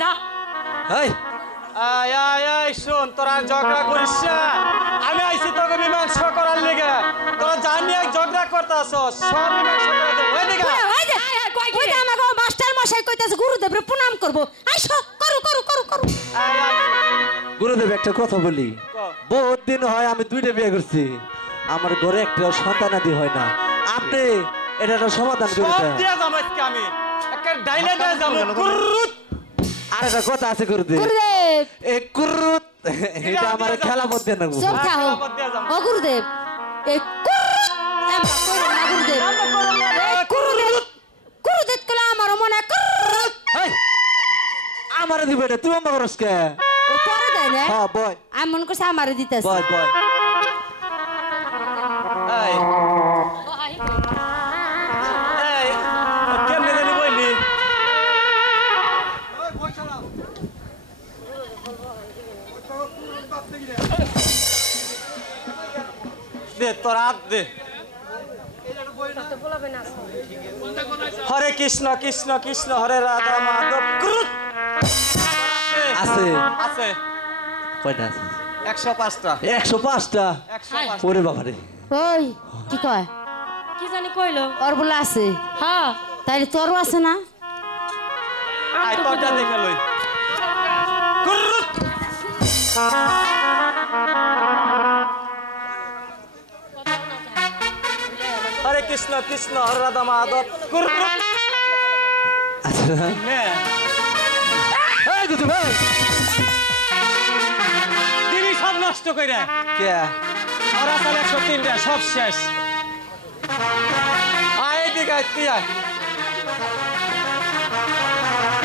যা এই আয় আয় আয় শোন তোরা ঝগড়া করিস না আমি আইছি তোকে মীমাংসা করার লিগে তোরা জানি এক ঝগড়া করতাছস সব মীমাংসা করে দেব ওই দিকে ওই যে কই যে আমাগো মাস্টার মশাই কইতাছে গুরুদেবরে প্রণাম করব আইসো করু করু করু করু আয় আয় গুরুদেব একটা কথা বলি বহুত দিন হয় আমি দুইটা বিয়ে করছি আমার ঘরে একটা সন্তানাদি হয় না আপনি এটা সমাধান করে সব দেন দিয়া যাম আজকে আমি একটা ডাইলে দিয়ে যাম কুরুত আর একটা কথা আছে গুরুদেব গুরুদেব এই কুরুত এটা আমার খেলা মধ্যে না সব চাও ও গুরুদেব এ কুরুত এমা কইরা না গুরুদেব এ কুরুত কুরুত কলা আমার মনে কুরুত এই আমারে দিবে এটা তুই আমার করস কে ও তোরে দেয় না হ্যাঁ বয় আমি মন করছে আমারে দিতেছে বয় বয় এই এই কেমনে জানি বইলি দে তোর হাত দে হরে কৃষ্ণ কৃষ্ণ কৃষ্ণ হরে রাধা মাধব ক্রুত আছে আছে কয়টা আছে 105টা 105টা 105 ওরে বাবা রে ওই কি কয় কি জানি কইলো ওর বলে আছে হ্যাঁ তাইলে তোরও আছে না আই তোরটা দেখে লই ক্রুত হরে কৃষ্ণ কৃষ্ণ হরে রাধা মাধব ক্রুত আচ্ছা নে এই গুতু ভাই দিলি সব নষ্ট কইরা কে ওরা সাল 103টা সব শেষ আয় দিকে তুই আয়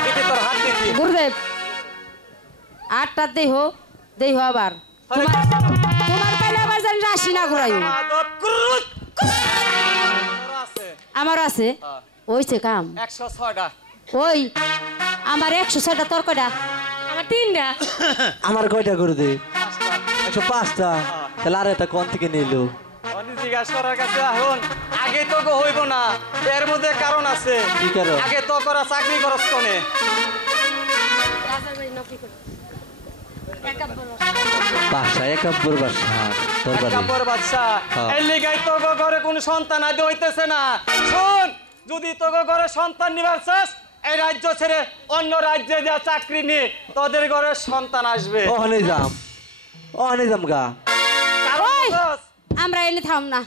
দেখি তোর হাত দেখি গুরুদেব আটটা দেহ আবার তোমার পাইলে আবার জানি রাশি না ঘুরাইও মাধব ক্রুত তোর আছে আমার আছে ওইছে কাম 106টা ওই আমার 106টা তোর কয়টা আমার 3টা আমার কয়টা গুরুদেব 105টা তাহলে আর এটা কোন থেকে নিলো অনি জিজ্ঞাসা করার কাছে এখন আগে তো হইব না এর মধ্যে কারণ আছে কি কারণ? আগে তো করা চাকরি করস কোনে বাসা একাব্বর বাসা তোর বাড়ি কাপড় বাচ্চা হ্যাঁ। এর লিগাই তো ঘরে কোনো সন্তান আদি হইতেছে না শুন যদি তো ঘরে সন্তান নিবার চাস এই রাজ্য ছেড়ে অন্য রাজ্যে যা চাকরি নিয়ে তোদের ঘরে সন্তান আসবে ওখানে যাম গা কারণ ওই! বুঝছস? আমরা এনে থাম না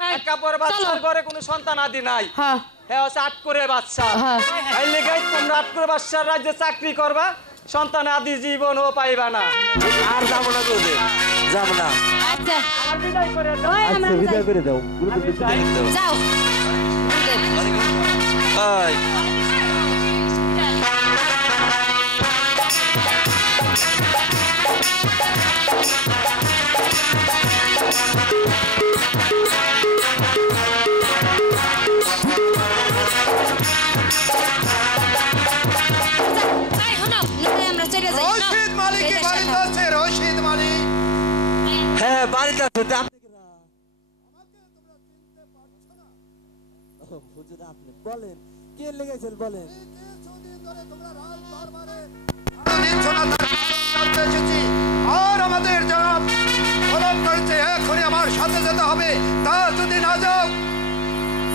এক কাপড় বাচ্চার ঘরে কোনো সন্তান আদি নাই হ্যাঁ হ্যাঁ হচ্ছে আট করে বাচ্চা হ্যাঁ। এই লেগাই তোমরা আট করে বাচ্চার রাজ্যে চাকরি করবা সন্তান আদি জীবনও পাইবা না আর যাবো না গুরুদেব যাবো না আচ্ছা আর বিদায় করে দাও। ওই আচ্ছা আমরা বিদায় যাই। করে দাও গুরুদেব বিদায় করে দাও যাও গুরুদেব। এই এই হনো নয় আমরা চলে যাই রশিদ মালিক কি বাড়িতে আছে রশিদ মালিক হ্যাঁ বাড়িতে আছে আপনি হুজুর আপনি বলেন কে লেগেছেন বলেন কিছুদিন ধরে তোমরা রাজ দরবারে নিচ্ছ না তার জানতে এসেছি আর আমাদের জনাব তলব করেছে এখনই আমার সাথে যেতে হবে তা যদি না যাও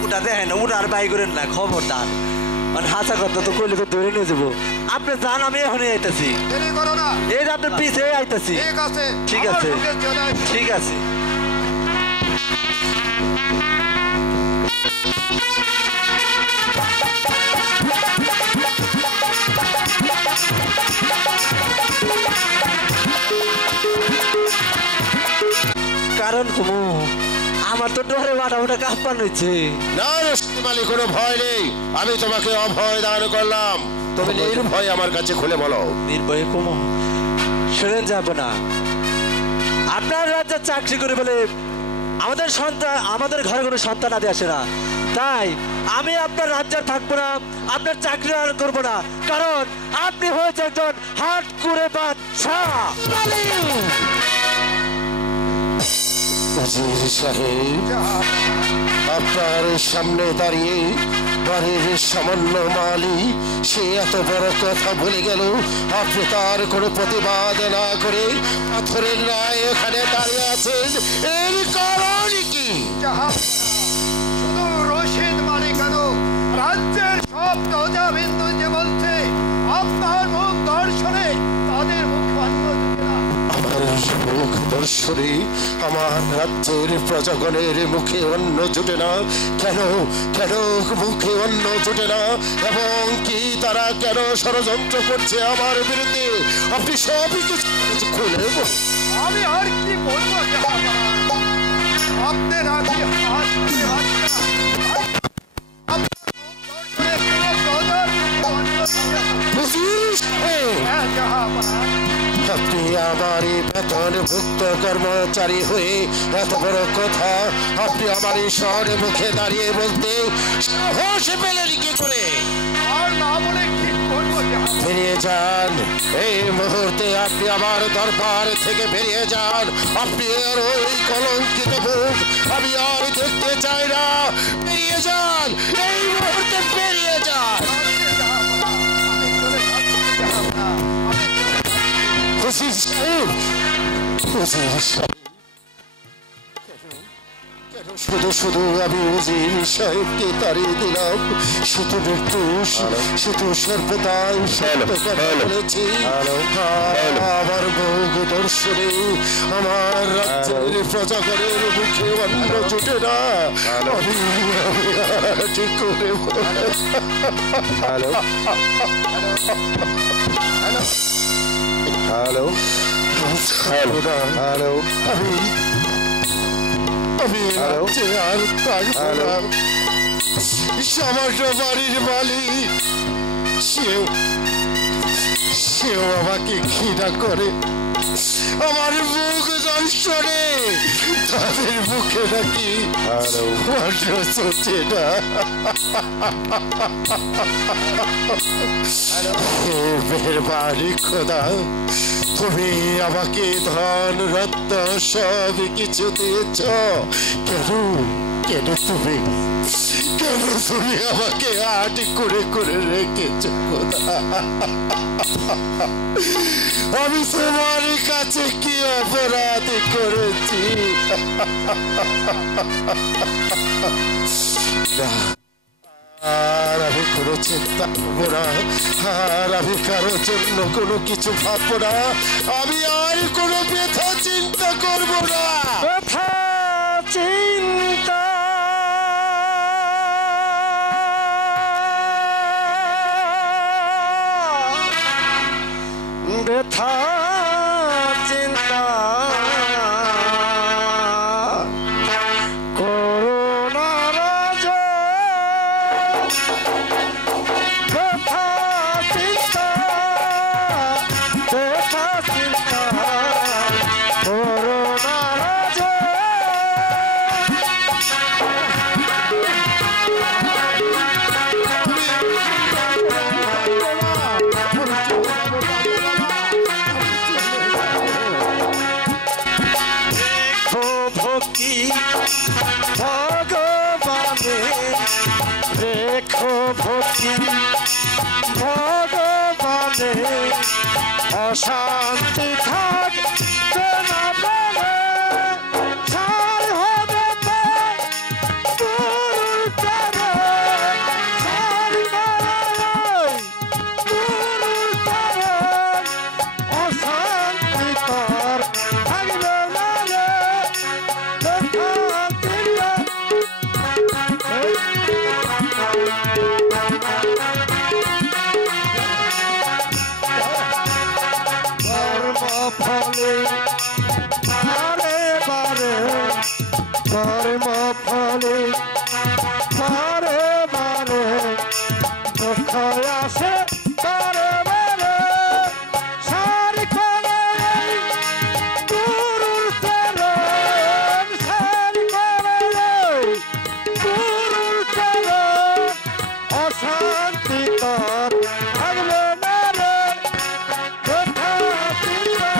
ওটা দেখেন ওটা আর বাই করেন না খবরদার মানে হাসা কথা তো কইলে তো ধরে নিয়ে যাবো আপনি যান আমি এখনই আইতাছি দেরি করো না এই যে আপনার পিছে আইতাছি ঠিক আছে ঠিক আমার আছে। সঙ্গে চলে আসো। ঠিক আছে কারণ কুমু আমার তো ডরে মাথা ওটা কাঁপান হচ্ছে না রশিদ মালিক কোনো ভয় নেই আমি তোমাকে অভয় দান করলাম তুমি নির্ভয় আমার কাছে খুলে বলো নির্ভয়ে কুমু শুনেন যাব না আপনার রাজ্যে চাকরি করে বলে আমাদের সন্তান আমাদের ঘরে কোনো সন্তান আদি আসে না তাই আমি আপনার রাজ্যে থাকবো না আপনার চাকরি আর করবো না কারণ আপনি হয়েছে একজন হাট করে বাচ্চা ওজির সাহেব আপনার সামনে দাঁড়িয়ে বাড়ির সামান্য মালি সে এত বড় কথা বলে গেল, আপনি তার কোনো প্রতিবাদ না করে পাথরের ন্যায় এখানে দাঁড়িয়ে আছেন, এর কারণ কি? শুধু রশিদ মালিক কেন, রাজ্যের সব প্রজাবিন্দু যে বলছে আপনার মুখ দর্শনে তাদের মুখ বন্ধ জুটে না। আমার মুখ দর্শনে আমার রাজ্যের প্রজাগণের মুখে অন্ন জুটে না কেন? কেন মুখে অন্ন জুটে না? এবং কি তারা কেন ষড়যন্ত্র করছে আমার বিরুদ্ধে? আপনি সবই কিছু খুলে বলুন। আমি আর কি বলবো? আপনার আগে হাত তুলে বাচ্চা আপনি আমার বেতন ভুক্ত কর্মচারী হয়ে এত বড় কথা আপনি আমার এই শহরে মুখে দাঁড়িয়ে বলতে সাহস পেলেন কি করে? আর না বলে কি করবো? বেরিয়ে যান এই মুহূর্তে, আপনি আমার দরবার থেকে বেরিয়ে যান। আপনি আর ওই কলঙ্কিত মুখ আমি আর দেখতে চাই না। বেরিয়ে যান এই মুহূর্তে, বেরিয়ে যান। হুজুর সাহেব, হুজুর সাহেব, কেন শুধু শুধু আমি উজির সাহেবকে তাড়িয়ে দিলাম? সে তো নির্দোষ, সে তো সর্বদাই সত্য কথা বলেছি। আমার মুখ দর্শনে আমার রাজ্যের প্রজাগণের মুখে অন্ন জুটে না। আমি ঠিক করে হ্যালো হ্যালো হ্যালো আমি রাজ্যে আর থাকবো না। সমগ্র বাড়ির মালিক সেও আমাকে ঘৃণা করে। আমার মুখ দর্শনে তাদের মুখে নাকি চলছে না। মেহেরবানি খোদা, তুমি আমাকে ধন রত্ন সব কিছু দিয়েছ, কেন কেন তুমি আমাকে আট করে করে রেখেছ খোদা? আমি তোমার কাছে কি অপরাধ করেছি? আর আমি কোনো চিন্তা করবো না, আর আমি কারোর জন্য কোনো কিছু ভাববো না, আমি আর কোনো ব্যথা চিন্তা করবো না। ব্যথা চিন্তা ব্যথা চিন্তা করোনা রাজা, ব্যথা চিন্তা ব্যথা চিন্তা করোনা রাজা। ভক্তি ভগবানে রেখো, ভক্তি ভগবানে অশান্তি থাকবে না বলে ছাই হবে গুরুর চরণ, ছাই মারাই গুরুর চরণ, অশান্তি কর থাকবে না রে। ফলে বারে বারে কর্ম ফলে বারে বারে দুঃখ আসে বারে বারে, সারি করে গুরুর চরণ, সারি করে গুরুর চরণ, অশান্তি কর থাকবে না রে। ব্যথা চিন্তা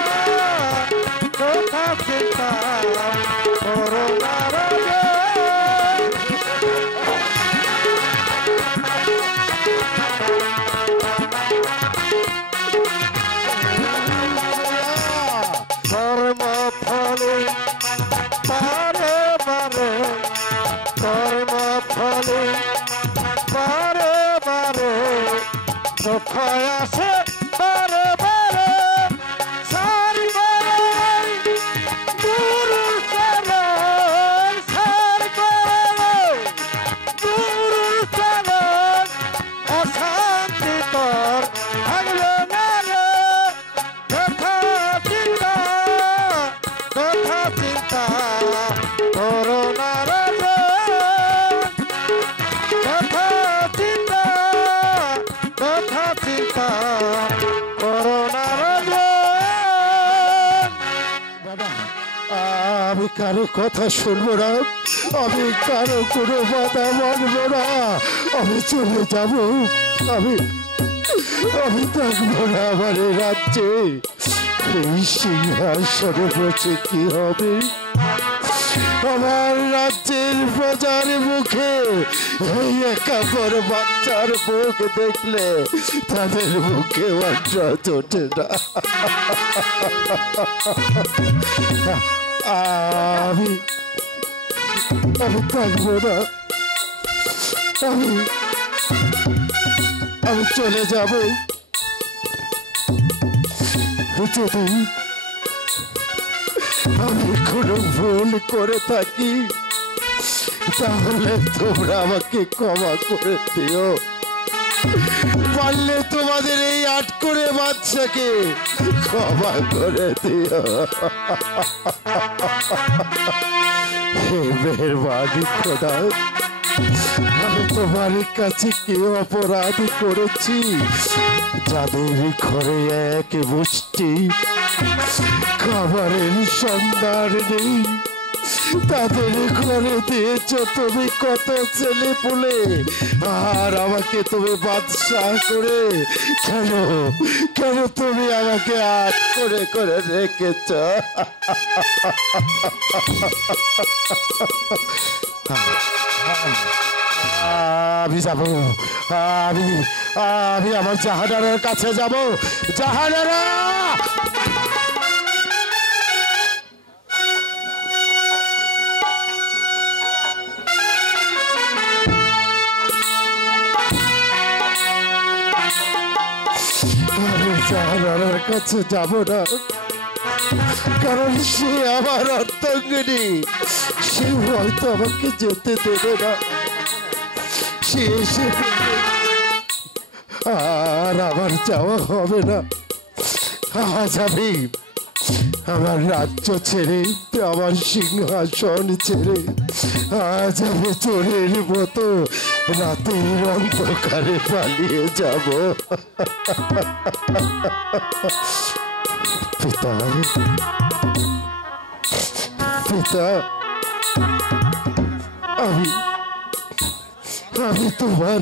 কারো কথা শুনবো না, আমি কারো কোনো কথা মানবো না। আমি চলে যাব, আমি থাকবো না আমার এই রাজ্যে। এই সিংহাসনে বসে কি হবে? আমার রাজ্যের প্রজার মুখে এই একাপর বাচ্চার মুখ দেখলে তাদের মুখে অন্যত ওঠে না। আমি থাকবো না, আমি চলে যাব। যদি আমি কোনো ভুল করে থাকি তাহলে তোমরা আমাকে ক্ষমা করে দিও। পারলে তোমাদের এই আট করে বাচ্চাকে ক্ষমা করে দিও। হে মেহেরবানি খোদা, আমি তোমার কাছে কি অপরাধ করেছি যাদের ঘরে এক মুষ্টি খাবারের সন্ধান নেই? তাদের ঘরে দিয়েছ তুমি কত ছেলে পুলে, আর আমাকে তুমি বাদশাহ করে কেন তুমি আমাকে আট করে করে রেখেছ? আমি যাবো, আমি আমার জাহানারার কাছে যাব। জাহানারা, আমি জাহানারার কাছে যাব না, কারণ সে আমার অর্থাঙ্গিনী। সে হয়তো আমাকে যেতে দেবে না। সে এসে আর আমার যাওয়া হবে না। আজ আমি আমার রাজ্য ছেড়ে, আমার সিংহাসন ছেড়ে আজ আমি চোরের মতো রাতের অন্ধকারে পালিয়ে যাব। পিতা, পিতা, আমি তোমার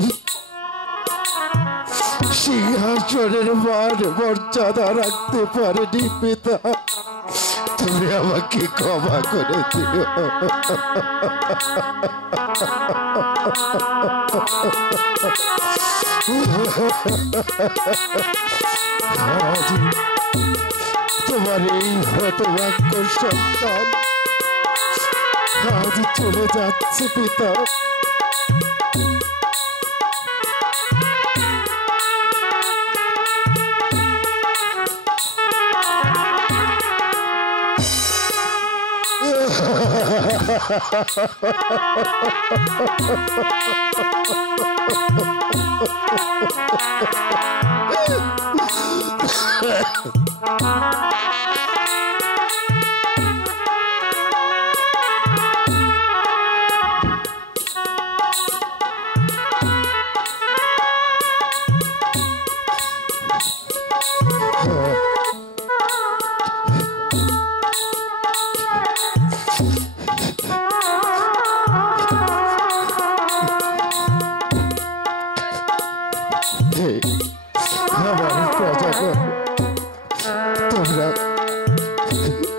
সিংহাসনের মান মর্যাদা রাখতে পারিনি পিতা, তুমি আমাকে ক্ষমা করে দিও। তোমার এই হতভাগ্য সন্তান আজ চলে যাচ্ছে পিতা।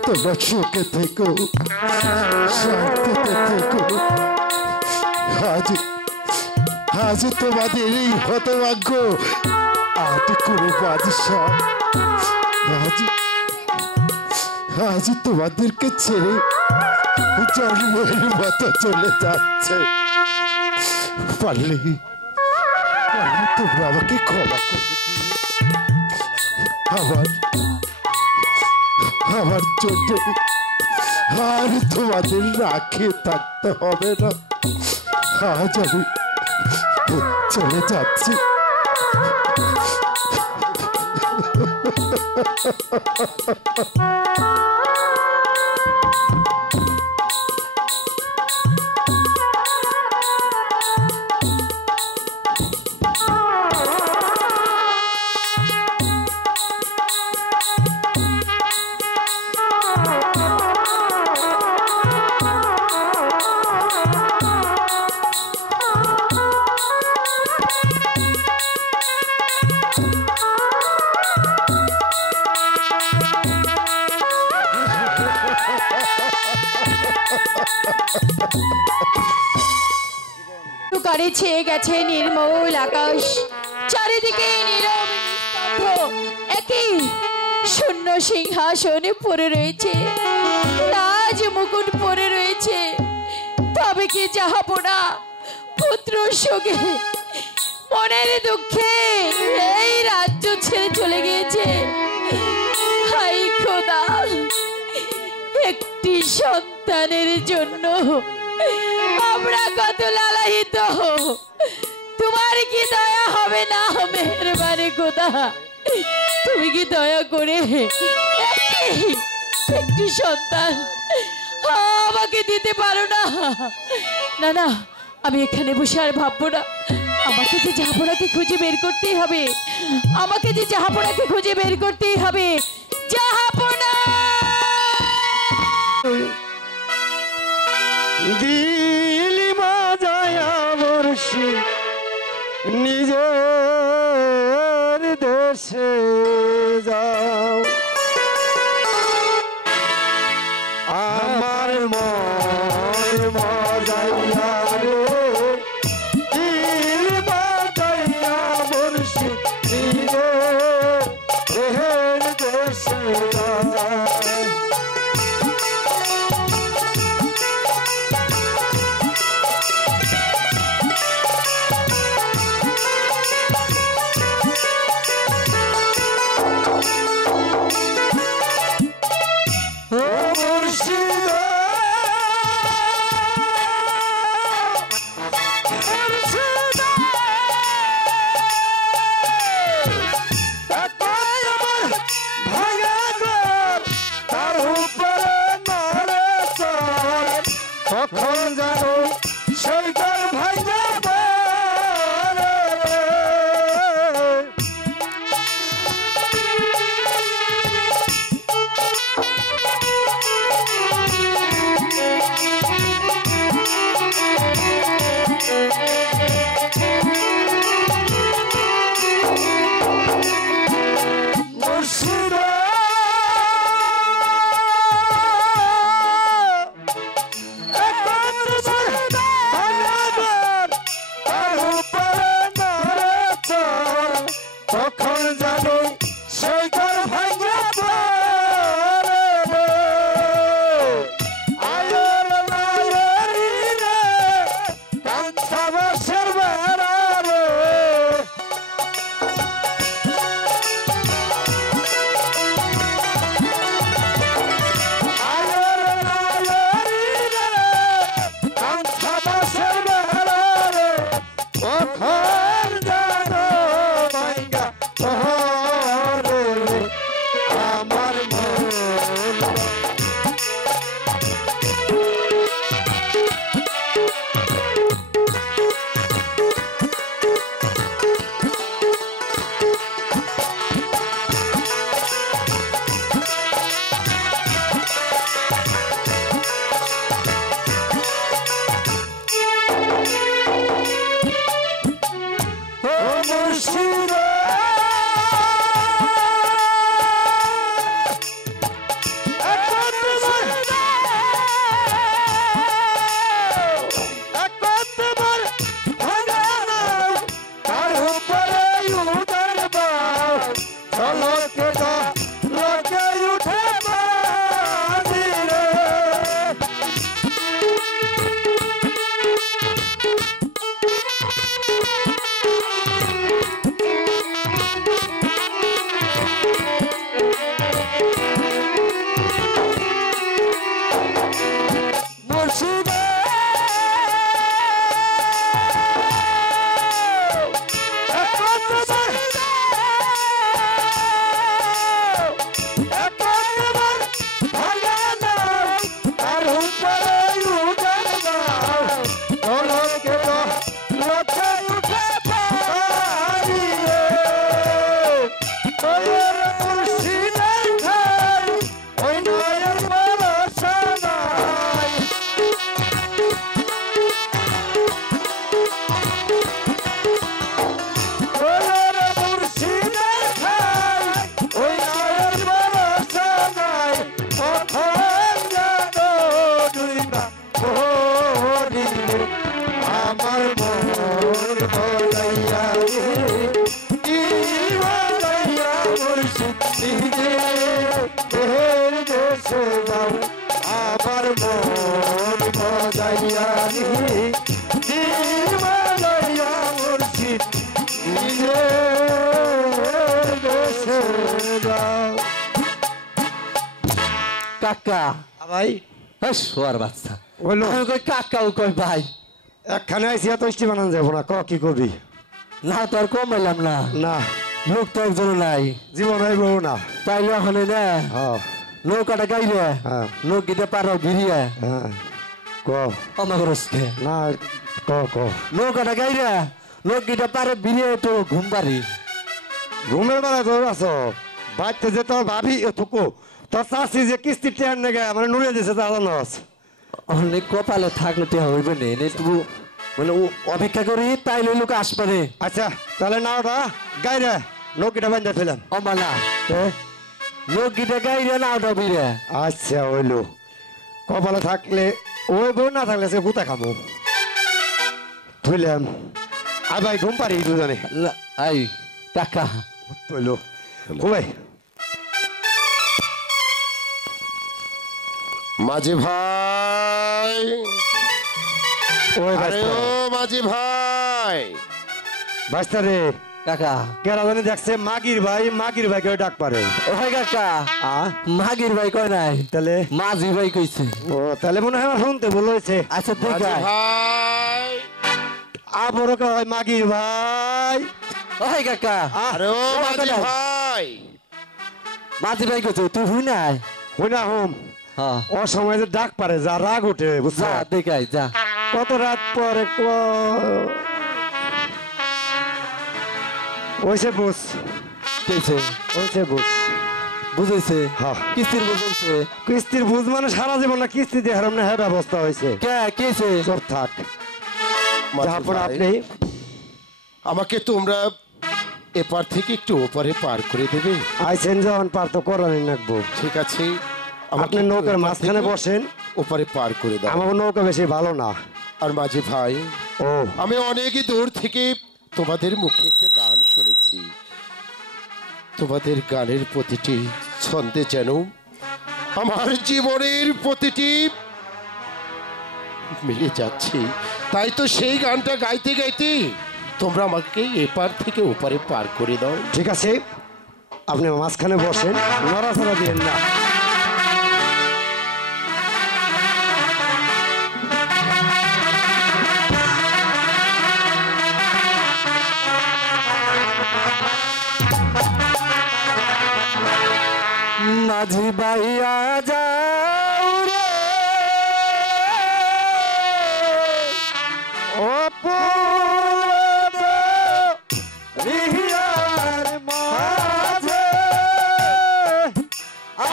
তোমরা সুখে থেকো, শান্তিতে থেকো। আজ তোমাদের এই হতভাগ্য আট করে বাদশাহ আজ তোমাদেরকে ছেড়ে জন্মের মতো চলে যাচ্ছে। পারলে তোমরা আমাকে ক্ষমা করে আমার জন্য আর তোমাদের রাখে থাকতে হবে না। আজ আমি চলে যাচ্ছি। পারে ছেয়ে গেছে নির্মল আকাশ, চারিদিকে নীরব নিস্তব্ধ একই শূন্য সিংহাসনে পড়ে রয়েছে, রাজ মুকুট পরে রয়েছে। তবে কি জাহাপনা পুত্র শোকে মনের দুঃখে এই রাজ্য ছেড়ে চলে গিয়েছে। হাই খোদা, একটি সন্তানের জন্য আমরা কত লালায়িত, তোমার কি দয়া হবে না? মেহেরবানি খোদা, তুমি কি দয়া করে একটি সন্তান আমাকে দিতে পারো না? না না, আমি এখানে বসে আর ভাববো না। আমাকে যে জাহাপনাকে খুঁজে বের করতেই হবে, আমাকে যে জাহাপনাকে খুঁজে বের করতেই হবে। জাহাপনা দিলি বাজায়া বর্ষি নিজের দেশে যাও, আমার মন বাজাইয়া রে দিলি বাজাইয়া বর্ষি নিজের দেশে যাও। নিজের দেশে যাও আমার মন মজাইয়া মজাইয়া মুর্শিদ নিজের দেশে যাও। কাকা ভাই শোয়ার বাচ্চা বললো আমি কই কাকা ও কই ভাই একখানে আইসি এত ইষ্টি বানান যাবো না কি করবি না তো আর কমাইলাম না না লোক তো একজন নাই জীবন হইব না তাইলে ওখানে না হ্যাঁ নৌকাটা গাইলে হ্যাঁ নৌকিটা পারাও ভিড়িয়া হ্যাঁ ক অমাগরসকে না ক নৌকাটা গাইলে নৌকিটা পারে ভিড়িয়া তো ঘুম পারি ঘুমের বেলায় তোর আছো বাড়িতে যে তোর ভাবি থুকো তোর চাষি যে কিস্তি ট্রেন নেগে মানে নুড়ে দিয়েছে তা জানোস অনেক কপালে থাকলে তো হইবে না এনে তবু মানে অপেক্ষা করি তাইলে লোক আসবে আচ্ছা তাহলে না ওটা গাইরে নৌকিটা বান্ধা ফেলাম অমালা নৌকিটা গাইলে না ওটা বিরে আচ্ছা হইলো কপালে থাকলে ওই বউ না থাকলে সে গুতা খাবো থইলাম আর ভাই ঘুম পারি দুজনে আই টাকা হইলো ঘুমাই মাঝি ভাই ওই আরে ও মাঝি ভাই বাস্তা রে কাকা কেরা জানি দেখছে মাগির ভাই কেউ ডাক পারে ওই কাকা মাগির ভাই কয় নাই তাহলে মাঝি ভাই কইছে ও তাহলে মনে হয় আমার শুনতে বলেছে আচ্ছা ঠিক মাঝি আছে ভাই আবারও কয় মাগির ভাই ওই কাকা আরে ও মাঝি ভাই মাঝি ভাই কইছে তুই হুই নাই হই না হোম হ্যাঁ ও সময় যে ডাক পারে যা রাগ উঠে বুঝছো যা দেখাই যা কত রাত পরে ওইসে বুঝ কইছে ওইসে বুঝ বুঝাইছে হ্যাঁ। কিস্তির বুঝাইছে কিস্তির বুঝ মানে সারা জীবন না কিস্তি দিয়ে হারাম না হ্যাঁ ব্যবস্থা হয়েছে কে কেছে সব থাক মাঝি তারপর ভাই, আপনি আমাকে তোমরা এপার থেকে একটু ওপারে পার করে দেবে আইছেন যখন পার তো করানি নাকবো ঠিক আছে আপনি একটু নৌকার এপার মাঝখানে থেকে বসেন ওপারে পার করে দাও আমার নৌকা বেশি ভালো না আর মাঝি ভাই ও আমি অনেক দূর থেকে তোমাদের মুখে একটা গান শুনেছি তোমাদের গানের প্রতিটি ছন্দে যেন আমার জীবনের প্রতিটি মিলে যাচ্ছে তাই তো সেই গানটা গাইতে গাইতে তোমরা আমাকে এপার থেকে ওপারে পার করে দাও ঠিক আছে আপনি মাঝখানে বসেন নড়াচড়া দিয়েন না মাঝি ভাইয়া যাও রে ও রিহিয়ার মাঝে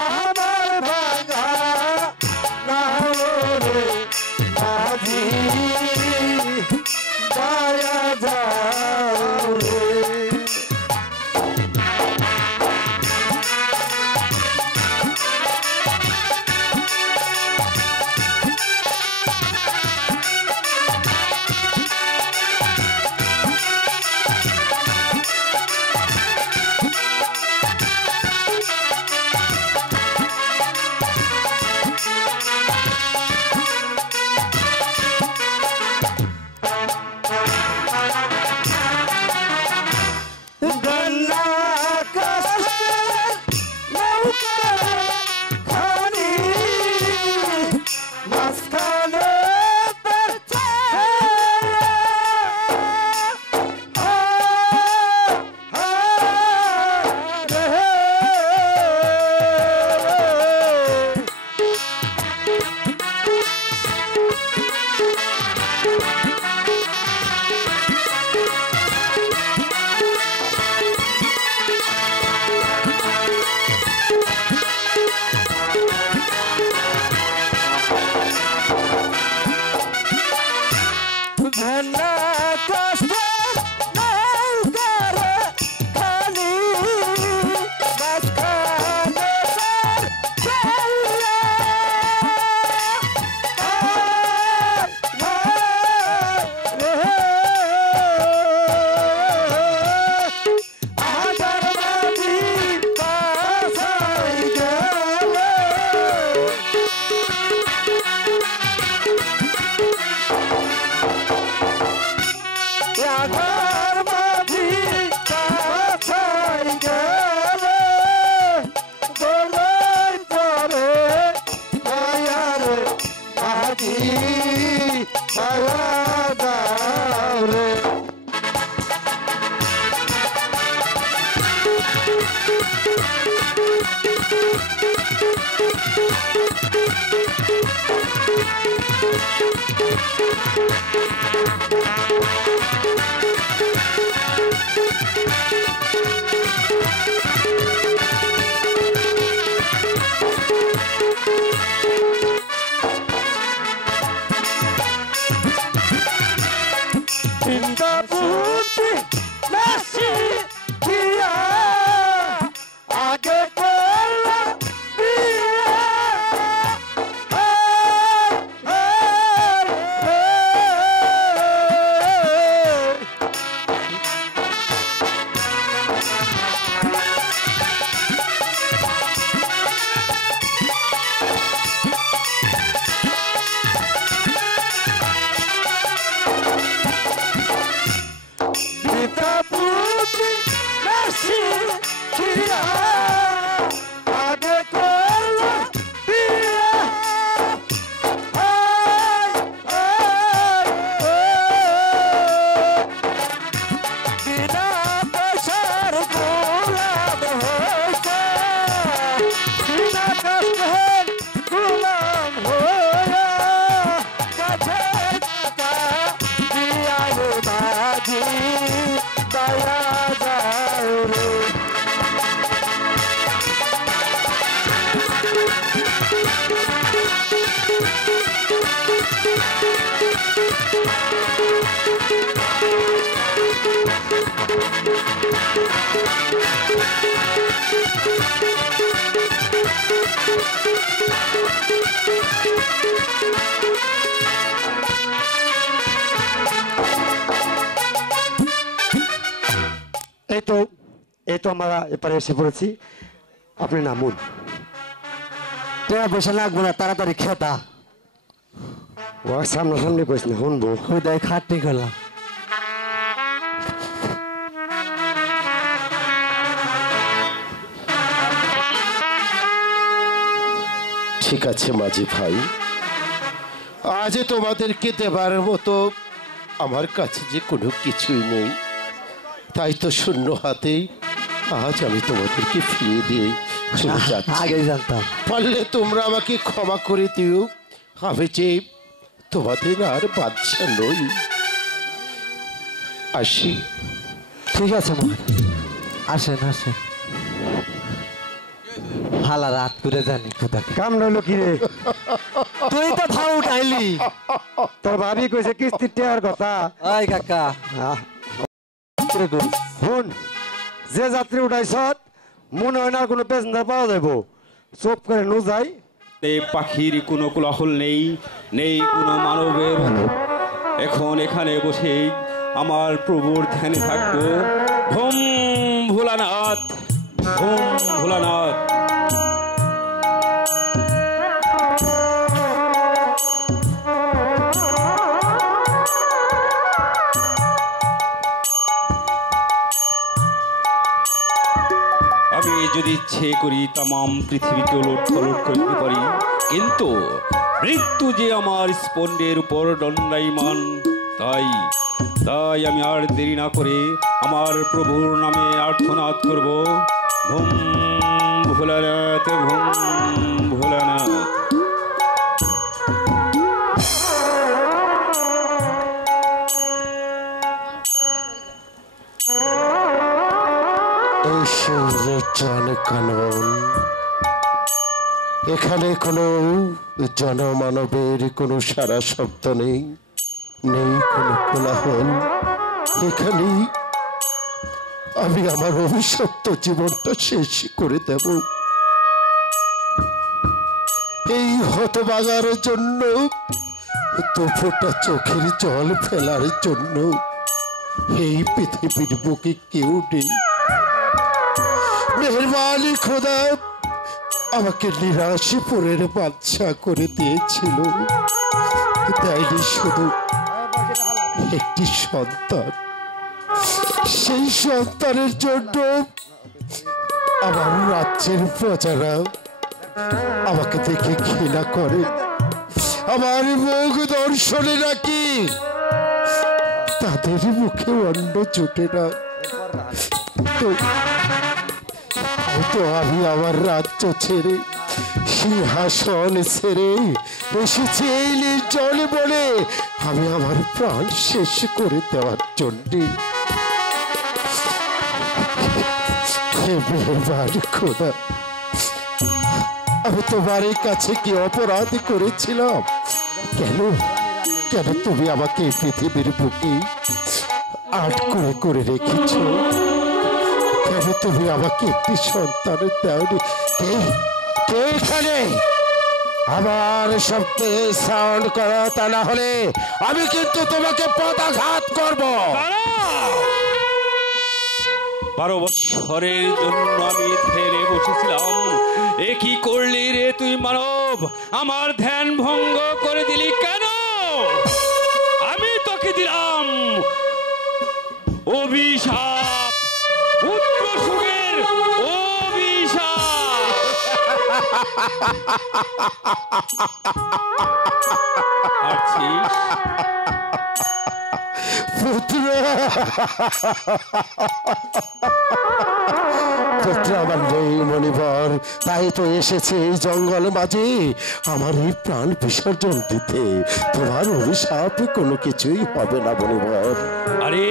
আমার ভাঙা নাও রে মাঝি দয়া যাও রে এই তো আমরা এপারে এসে পড়েছি। আপনি নামুন। টাকা পয়সা লাগবো না, তাড়াতাড়ি খেতা। ও সামনাসামনি কইস না, শুনবো। ওই দেখ খাটনি করলাম। ঠিক আছে মাঝি ভাই, আজ তোমাদেরকে দেবার মতো আমার কাছে যে কোনো কিছুই নেই, তাই তো শূন্য হাতেই আজ আমি তোমাদেরকে ফিরিয়ে দিয়ে চলে যাচ্ছি। আগে জানতাম। পারলে তোমরা আমাকে ক্ষমা করে দিও, আমি যে তোমাদের আর বাদশা নই। আসি। ঠিক আছে মহারাজ, আসেন আসেন। হালা রাত করে জানি খুদাকে। কাম রইলো কি রে? তুই তো ভাও উঠাইলি। তোর ভাবি কইছে কিস্তির টেয়ার কথা। ওই কাকা, শুন, যে যাত্রী উঠাইছ মনে হয় না আর কোনো প্যাসেঞ্জার পাওয়া যাইব। চোপ করে নু যাই। এই পাখির কোনো কোলাহল নেই, নেই কোনো মানবের। এখন এখানে বসে আমার প্রভুর ধ্যানে থাকবো। Vom Bholanath, vom Bholanath. আমি যদি ইচ্ছে করি তামাম পৃথিবীকে ওলট পালট করতে পারি, কিন্তু মৃত্যু যে আমার স্পন্ডের উপর দণ্ডায়মান। তাই তাই আমি আর দেরি না করে আমার প্রভুর নামে আর্তনাদ করব। ভুম ভোলানাথ, ভুম ভোলানাথ। এখানে কোনো জনমানবের কোনো সারা শব্দ নেই, নেই কোনো কোলাহল। এখানে আমি আমার অভিশপ্ত জীবনটা শেষ করে দেব। এই হতভাগার জন্য, দুফোঁটা চোখের জল ফেলার জন্য এই পৃথিবীর বুকে কেউ নেই। মেহেরবানি খোদা আমাকে নিরাশিপুরের বাদশা করে দিয়েছিল, দেয়নি শুধু একটি সন্তান। সেই সন্তানের জন্য আমার রাজ্যের প্রজারা আমাকে দেখে ঘৃণা করে। আমার মুখ দর্শনে নাকি তাদের মুখে অন্ন জোটে না। তো হয়তো আমি আমার রাজ্য ছেড়ে সিংহাসন ছেড়ে এসেছি এই নির্জনে বলে আমি আমার প্রাণ শেষ করে দেওয়ার জন্যে। হে মেহেরবান খোদা, আমি তোমার কাছে কি অপরাধ করেছিলাম? কেন কেন তুমি আমাকে এই পৃথিবীর বুকে আট করে করে রেখেছ? কেন তুমি আমাকে একটি সন্তান দাওনি? কে এখানে? আমার শব্দে সাউন্ড করো, তা না হলে আমি কিন্তু তোমাকে পদাঘাত করব। 12 বৎসরের জন্য আমি ধ্যানে বসেছিলাম, এ কি করলি রে তুই মানব? আমার ধ্যান ভঙ্গ করে দিলি কেন? আমি তোকে দিলাম অভিশাপ, পুত্র সুখের অভিশাপ। আছিস পুত্র, পুত্র আমার নেই মণিবর, তাই তো এসেছে এই জঙ্গল মাঝে আমার এই প্রাণ বিসর্জন দিতে। তোমার অভিশাপ কোনো কিছুই হবে না মণিবর। আরে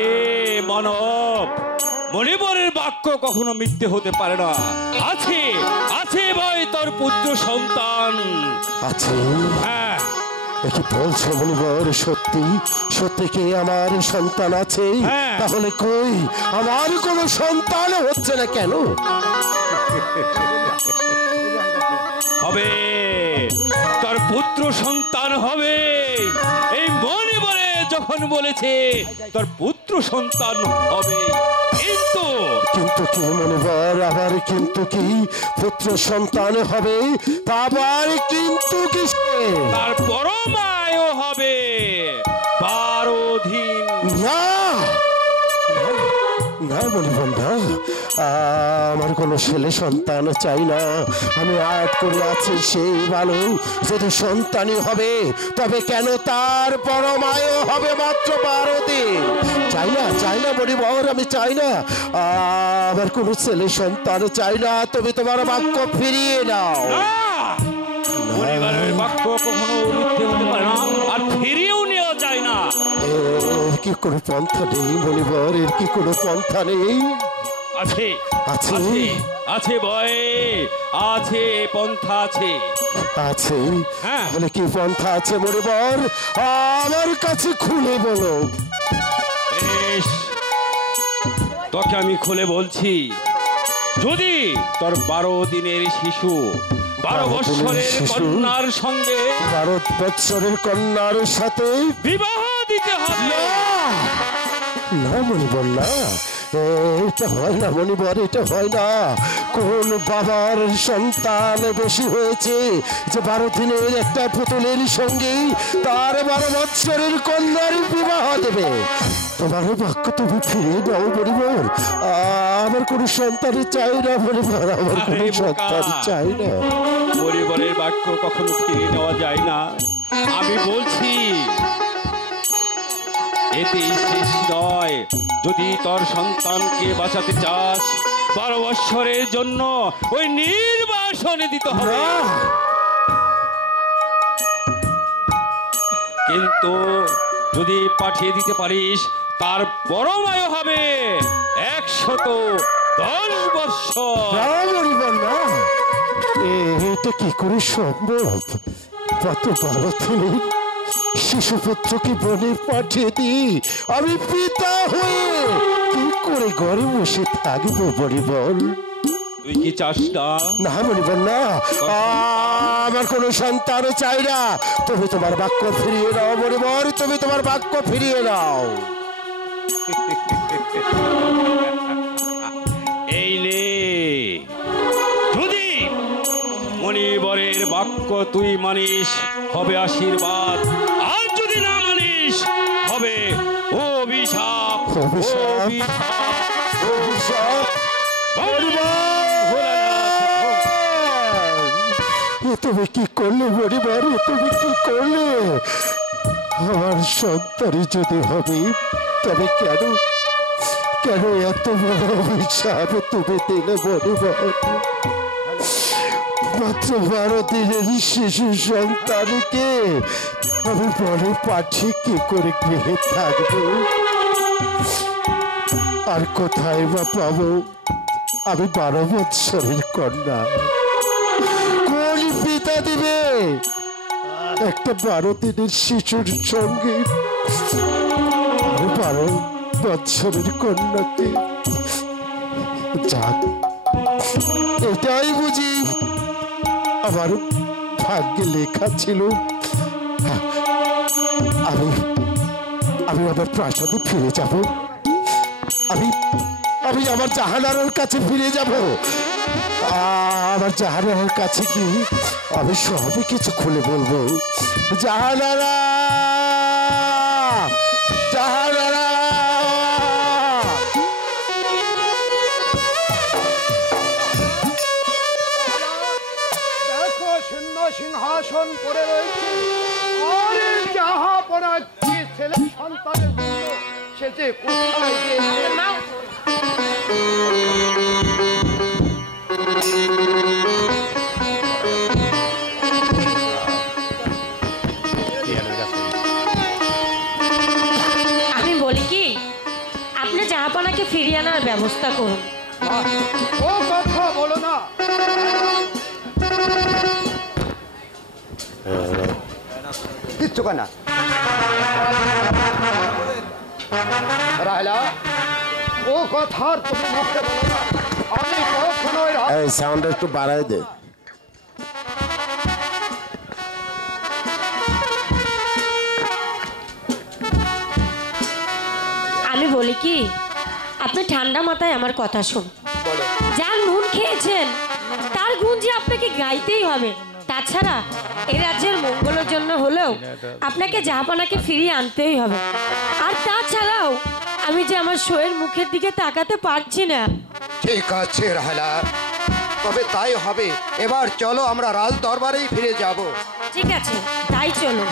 মানব, মণিবরের বাক্য কখনো মিথ্যে হতে পারে না। আছে আছে ভাই তোর পুত্র সন্তান আছে। হ্যাঁ, কি বলছো মণিবর? সত্যি সত্যি কি আমার সন্তান আছে? হ্যাঁ। তাহলে কই আমার কোনো সন্তান হচ্ছে না কেন? হবে, তোর পুত্র সন্তান হবে। এই মণিবরে যখন বলেছে তোর পুত্র সন্তান হবে, কিন্তু কিন্তু কি মণিবর? আবার কিন্তু কি? পুত্র সন্তান হবে, তা আবার কিন্তু কি? তার পরমায়ও হবে 12 দিন। না না মণিবর না, আমার কোনো ছেলে সন্তান চাই না। আমি আয়াত করে আছি সেই ভালো, যদি সন্তানই হবে তবে কেন তার পরমায়ও হবে মাত্র 12 দিন। চাই না, চাই না মণিবর, আমি চাই না। আমার কোনো ছেলে সন্তান চাই না। তুমি তোমার বাক্য ফিরিয়ে নাও। পরিবারের বাক্য কখনো মিথ্যে হতে পারে না, আর ফিরিয়েও নেওয়া যায় না। এর কি কোনো পন্থা নেই মণিবর? এর কি কোনো পন্থা নেই? আছে আছে আছে বয়, আছে পন্থা আছে। আছে? হ্যাঁ। বলে কি পন্থা আছে মণিবর? আমার কাছে খুলে বলো। বেশ, তোকে আমি খুলে বলছি। যদি তোর 12 দিনের শিশু 12 বৎসরের কন্যার সঙ্গে 12 বৎসরের কন্যার সাথে বিবাহ দিতে হবে। না মণিবর না, এটা হয় না মণিবর, এটা হয় না। কোন বাবার সন্তান বেশি হয়েছে যে 12 দিনের একটা পুতুলের সঙ্গে তার 12 বৎসরের কন্যার বিবাহ দেবে? তোমার বাক্য তুমি ফিরে দাও মণিবর। আমার কোনো সন্তান চাই না মণিবর, আমার কোনো সন্তান চাই না। পরিবারের বাক্য কখনো ফিরে নেওয়া যায় না। আমি বলছি এতেই শেষ নয়। যদি তোর সন্তানকে বাঁচাতে চাস 12 বৎসরের জন্য ওই নির্বাসনে দিতে হবে। কিন্তু যদি পাঠিয়ে দিতে পারিস তার পরমায়ু হবে 110 বৎসর। এটা কি করে সম্ভব? কত 12 দিনের শিশুপুত্রকে বনে পাঠিয়ে দিই আমি পিতা হয়ে কি করে ঘরে বসে থাকবো মণিবর? তুই কি চাস না? না মণিবর না, আমার কোনো সন্তান চাই না। তুমি তোমার বাক্য ফিরিয়ে নাও মণিবর, তুমি তোমার বাক্য ফিরিয়ে নাও। এই নে, যদি মণিবরের বাক্য তুই মানিস হবে আশীর্বাদ, আর যদি না মানিস হবে অভিশাপ। অভিশাপ? অভিশাপ? তুমি কি করলে মণিবর? তুমি কি করলে? আমার সন্তানই যদি হবে তবে কেন কেন এত বড় অভিশাপ তুমি দিলে মনিবর? মাত্র 12 দিনের শিশু সন্তানকে আমি বনে পাঠিয়ে কি করে গৃহে থাকবো? আর কোথায় বা পাবো আমি 12 বৎসরের কন্যা? কোন পিতা দিবে একটা 12 দিনের শিশুর সঙ্গে 12 বৎসরের কন্যাকে? যাক, এটাই বুঝি আমার ভাগ্যে লেখা ছিল। আমি আমি আমার প্রাসাদে ফিরে যাব। আমি আমার জাহানারার কাছে ফিরে যাব। আমার জাহানারার কাছে গিয়ে আমি সবই কিছু খুলে বলবো। জাহানারা, জাহানারা! দেখো শূন্য সিংহাসন পড়ে রয়েছে, আর এই যাহা পড়া ছেলে সন্তানের জন্য সে যে কোথায় গিয়েছে। আমি বলি কি, আপনি জাহাপনাকে ফিরিয়ে আনার ব্যবস্থা করুন। ও কথা বলো না। কিচ্ছু কেনা রায়লা, ও কথার তুমি মুখে বলো না। আমি কখনোই এই সাউন্ড একটু বাড়াই দে। আমি বলি কি, আপনি ঠান্ডা মাথায় আমার কথা শুন। যার নুন খেয়েছেন তার গুণ যে আপনাকে গাইতেই হবে। তাছাড়া এই রাজ্যের মঙ্গলের জন্য হলেও আপনাকে জাহাপনাকে ফিরিয়ে আনতেই হবে। আর তাছাড়াও আমি যে আমার শোয়ের মুখের দিকে তাকাতে পারছি না। ঠিক আছে রায়লা, তবে তাই হবে। এবার চলো আমরা রাজ দরবারেই ফিরে যাব। ঠিক আছে, তাই চলো।